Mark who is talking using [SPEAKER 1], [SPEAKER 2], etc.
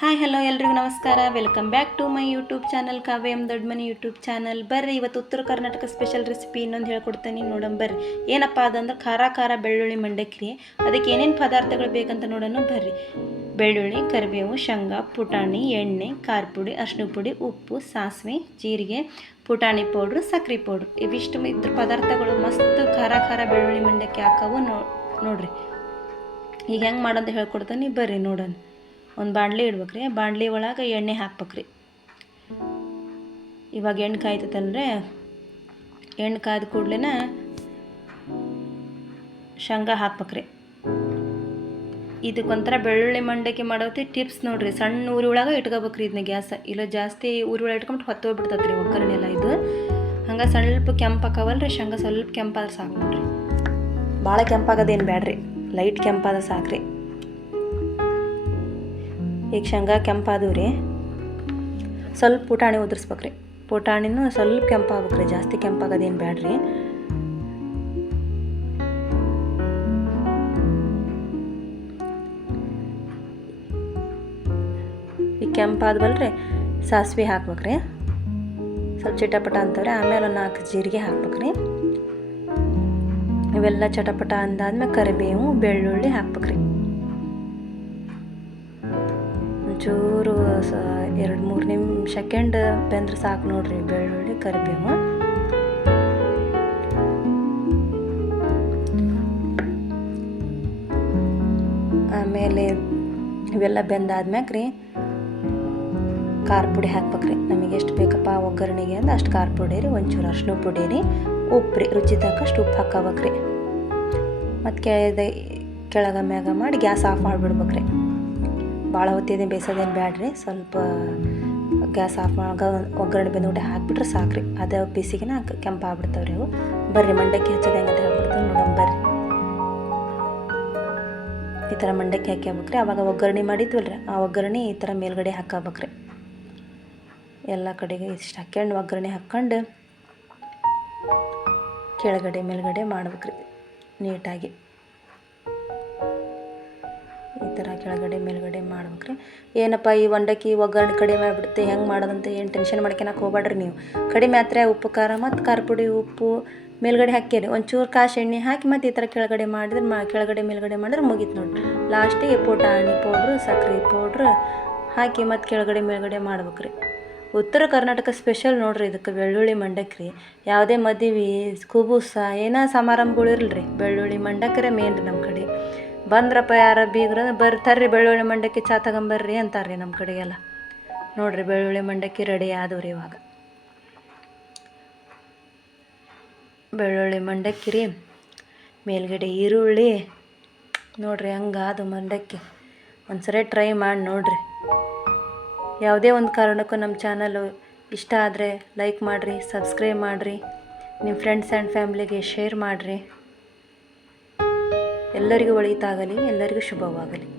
[SPEAKER 1] Hi hello ಎಲ್ರಿಗೂ ನಮಸ್ಕಾರ. Welcome back to my YouTube channel Kavya M ದೊಡ್ಡ ಮನೆ ಯೂಟ್ಯೂಬ್ ಚಾನಲ್ ಬರ್ರಿ, ಇವತ್ತು ಉತ್ತರ ಕರ್ನಾಟಕ ಸ್ಪೆಷಲ್ ರೆಸಿಪಿ ಇನ್ನೊಂದು ಹೇಳ್ಕೊಡ್ತೇನೆ ನೋಡೋಣ, ಬರ್ರಿ. ಏನಪ್ಪ ಅದಂದ್ರೆ ಖಾರ ಖಾರ ಬೆಳ್ಳುಳ್ಳಿ ಮಂಡಕ್ಕಿ. ಅದಕ್ಕೆ ಏನೇನು ಪದಾರ್ಥಗಳು ಬೇಕಂತ ನೋಡೋಣ, ಬರ್ರಿ. ಬೆಳ್ಳುಳ್ಳಿ, ಕರಿಬೇವು, ಶೇಂಗಾ, ಪುಟಾಣಿ, ಎಣ್ಣೆ ಖಾರ ಪುಡಿ ಅರ್ಶಿನ ಪುಡಿ, ಉಪ್ಪು, ಸಾಸಿವೆ, ಜೀರಿಗೆ, ಪುಟಾಣಿ ಪೌಡ್ರು, ಸಕ್ರೆ ಪೌಡ್ರು. ಇವಿಷ್ಟು ಇದ್ರ ಪದಾರ್ಥಗಳು ಮಸ್ತ್ ಖಾರ ಖಾರ ಬೆಳ್ಳುಳ್ಳಿ ಮಂಡಕ್ಕಿ ಹಾಕವು ನೋಡ್ರಿ. ಈಗ ಹೆಂಗೆ ಮಾಡೋದು ಹೇಳ್ಕೊಡ್ತೇನೆ, ಬರ್ರಿ ನೋಡೋಣ. ಒಂದು ಬಾಣಲಿ ರೀ ಬಾಣಲಿ ಒಳಗೆ ಎಣ್ಣೆ ಹಾಕ್ಬೇಕ್ರಿ. ಇವಾಗ ಎಣ್ಣೆ ಕಾಯ್ತೈತಲ್ರಿ. ಎಣ್ಣೆ ಕಾಯ್ದ ಕೂಡ್ಲೇ ಶೇಂಗಾ ಹಾಕ್ಬೇಕ್ರಿ. ಇದಕ್ಕೊಂಥರ ಬೆಳ್ಳುಳ್ಳಿ ಮಂಡಕ್ಕಿ ಮಾಡೋತಿ ಟಿಪ್ಸ್ ನೋಡಿರಿ. ಸಣ್ಣ ಊರಿ ಒಳಗೆ ಇಟ್ಕೋಬೇಕ್ರಿ ಇದನ್ನ ಗ್ಯಾಸ್. ಇಲ್ಲ ಜಾಸ್ತಿ ಊರಿ ಒಳಗೆ ಇಟ್ಕೊಂಡು ಹೊತ್ತು ಹೋಗ್ಬಿಡ್ತೈತೆ ರೀ ಒಗ್ಗರಣೆ ಎಲ್ಲ ಇದು. ಹಂಗೆ ಸ್ವಲ್ಪ ರೀ ಶೇಂಗಾ ಸ್ವಲ್ಪ ಕೆಂಪಾದ್ರೆ ಸಾಕು ನೋಡಿರಿ. ಭಾಳ ಕೆಂಪಾಗೋದೇನು ಬ್ಯಾಡ್ರಿ. ಲೈಟ್ ಕೆಂಪಾದ ಸಾಕ್ರಿ. ಈಗ ಶೇಂಗಾ ಕೆಂಪಾದವು ರೀ. ಸ್ವಲ್ಪ ಪುಟಾಣಿ ಉದುರಿಸ್ಬೇಕ್ರಿ ಪುಟಾಣಿನೂ ಸ್ವಲ್ಪ ಕೆಂಪಾಗ್ಬೇಕ್ರಿ ಜಾಸ್ತಿ ಕೆಂಪಾಗೋದೇನು ಬೇಡ್ರಿ ಈಗ ಕೆಂಪಾದ್ವಲ್ರಿ ಸಾಸಿವೆ ಹಾಕ್ಬೇಕ್ರಿ ಸ್ವಲ್ಪ ಚಿಟಪಟ ಅಂತವ್ರಿ, ಆಮೇಲೆ ಒಂದು ನಾಲ್ಕು ಜೀರಿಗೆ ಹಾಕ್ಬೇಕ್ರಿ ಇವೆಲ್ಲ ಚಟಪಟ ಅಂದಾದ್ಮೇಲೆ ಕರಿಬೇವು, ಬೆಳ್ಳುಳ್ಳಿ ಹಾಕ್ಬೇಕ್ರಿ ಒಂಚೂರು, ಸ, ಎರಡು ಮೂರು ನಿಮ್ ಸೆಕೆಂಡ್ ಬೆಂದ್ರೆ ಸಾಕು ನೋಡ್ರಿ ಬೆಳ್ಳುಳ್ಳಿ, ಕರಿಬೇವು. ಆಮೇಲೆ ಇವೆಲ್ಲ ಬೆಂದಾದ್ಮ್ಯಾಗ ರೀ ಖಾರ ಪುಡಿ ಹಾಕ್ಬೇಕ್ರಿ. ನಮಗೆ ಎಷ್ಟು ಬೇಕಪ್ಪ ಒಗ್ಗರಣೆಗೆ ಅಂದ್ರೆ ಅಷ್ಟು ಖಾರ ಪುಡಿ ರೀ, ಒಂಚೂರು ಅರ್ಶಿನ ಪುಡಿ ರೀ ಉಪ್ಪು ರೀ ರುಚಿ ತಕ್ಕಷ್ಟು ಉಪ್ಪು ಹಾಕಬೇಕ್ರಿ. ಮತ್ತು ಕೆಳದ, ಕೆಳಗ ಮ್ಯಾಗ ಮಾಡಿ ಗ್ಯಾಸ್ ಆಫ್ ಮಾಡಿಬಿಡ್ಬೇಕ್ರಿ. ಭಾಳ ಹೊತ್ತಿದೆ ಬೇಸೋದೇನು ಬ್ಯಾಡ್ರಿ. ಸ್ವಲ್ಪ ಗ್ಯಾಸ್ ಆಫ್ ಮಾಡಾಗ ಒಗ್ಗರಣೆ ಬೆಂದ್ಬಿಟ್ಟು ಹಾಕ್ಬಿಟ್ರೆ ಸಾಕ್ರಿ. ಅದು ಬಿಸಿಗೆನ ಕೆಂಪಾಗ್ಬಿಡ್ತಾವ್ರಿ ಅವು. ಬರ್ರಿ, ಮಂಡಕ್ಕಿ ಹಚ್ಚೋದು ಹೆಂಗೆ ಅಂತ ಹೇಳ್ಬಿಡ್ತೀವಿ ನೋಡೋಣ ಬರ್ರಿ. ಈ ಥರ ಮಂಡಕ್ಕಿ ಹಾಕ್ಯಾಬೇಕ್ರಿ ಆವಾಗ ಒಗ್ಗರಣೆ ಮಾಡಿದ್ವಲ್ರಿ. ಆ ಒಗ್ಗರಣೆ ಈ ಥರ ಮೇಲ್ಗಡೆ ಹಾಕಬೇಕ್ರಿ. ಎಲ್ಲ ಕಡೆಗೆ ಇಷ್ಟು ಹಾಕ್ಯಂಡು ಒಗ್ಗರಣೆ ಹಾಕ್ಕೊಂಡು ಕೆಳಗಡೆ, ಮೇಲ್ಗಡೆ ಮಾಡ್ಬೇಕ್ರಿ ನೀಟಾಗಿ. ಥರ ಕೆಳಗಡೆ, ಮೇಲ್ಗಡೆ ಮಾಡ್ಬೇಕ್ರಿ. ಏನಪ್ಪ ಈ ಒಂಡಕ್ಕಿ ಒಗ್ಗರಣೆ ಕಡಿಮೆ ಆಗ್ಬಿಡುತ್ತೆ, ಹೆಂಗೆ ಮಾಡೋದಂತ ಏನು ಟೆನ್ಷನ್ ಮಾಡ್ಕೊಳಕ್ಕೆ ಹೋಗ್ಬೇಡ್ರಿ ನೀವು. ಕಡಿಮೆ ಆತ್ರೆ ಉಪ್ಪು, ಖಾರ ಮತ್ತು ಖಾರ ಪುಡಿ, ಉಪ್ಪು, ಮೇಲ್ಗಡೆ ಹಾಕ್ಯಾರಿ. ಒಂಚೂರು ಕಾಶು ಎಣ್ಣೆ ಹಾಕಿ ಮತ್ತು ಈ ಥರ ಕೆಳಗಡೆ ಮಾಡಿದ್ರೆ ಮಾ, ಕೆಳಗಡೆ, ಮೇಲ್ಗಡೆ ಮಾಡಿದ್ರೆ ಮುಗೀತು ನೋಡ್ರಿ. ಲಾಸ್ಟಿಗೆ ಪುಟಾಣಿ ಪೌಡ್ರು ಸಕ್ಕರೆ ಪೌಡ್ರ್ ಹಾಕಿ ಮತ್ತು ಕೆಳಗಡೆ, ಮೇಲ್ಗಡೆ ಮಾಡ್ಬೇಕ್ರಿ. ಉತ್ತರ ಕರ್ನಾಟಕ ಸ್ಪೆಷಲ್ ನೋಡ್ರಿ ಇದಕ್ಕೆ ಬೆಳ್ಳುಳ್ಳಿ ಮಂಡಕ್ಕಿ ಯಾವುದೇ ಮದುವೆ, ಕುಬೂಸ, ಏನೋ ಸಮಾರಂಭಗಳು ಇರಲ್ರಿ. ಬೆಳ್ಳುಳ್ಳಿ ಮಂಡಕ್ಕರೆ ಮೇನ್ ರೀ ನಮ್ಮ ಕಡೆ. ಬಂದ್ರಪ್ಪ ಯಾರ ಬೀಗ್ರ? ಬರ್ತಾರ್ರಿ ಬೆಳ್ಳುಳ್ಳಿ ಮಂಡಕ್ಕಿ ಚಾ ತಗೊಂಬರ್ರಿ ಅಂತಾರ್ರಿ ನಮ್ಮ ಕಡೆಗೆಲ್ಲ. ನೋಡ್ರಿ, ಬೆಳ್ಳುಳ್ಳಿ ಮಂಡಕ್ಕಿ ರೆಡಿ ಆದವ್ರಿ ಇವಾಗ. ಬೆಳ್ಳುಳ್ಳಿ ಮಂಡಕ್ಕಿ ರೀ, ಮೇಲ್ಗಡೆ ಈರುಳ್ಳಿ. ನೋಡ್ರಿ, ಹಂಗಾದು ಮಂಡಕ್ಕಿ. ಒಂದ್ಸರಿ ಟ್ರೈ ಮಾಡಿ ನೋಡ್ರಿ. ಯಾವುದೇ ಒಂದು ಕಾರಣಕ್ಕೂ ನಮ್ಮ ಚಾನಲು ಇಷ್ಟ ಆದರೆ ಲೈಕ್ ಮಾಡಿರಿ ಸಬ್ಸ್ಕ್ರೈಬ್ ಮಾಡಿರಿ. ನಿಮ್ಮ ಫ್ರೆಂಡ್ಸ್ ಆ್ಯಂಡ್ ಫ್ಯಾಮ್ಲಿಗೆ ಶೇರ್ ಮಾಡಿರಿ. ಎಲ್ಲರಿಗೂ ಒಳಿತಾಗಲಿ ಎಲ್ಲರಿಗೂ ಶುಭವಾಗಲಿ.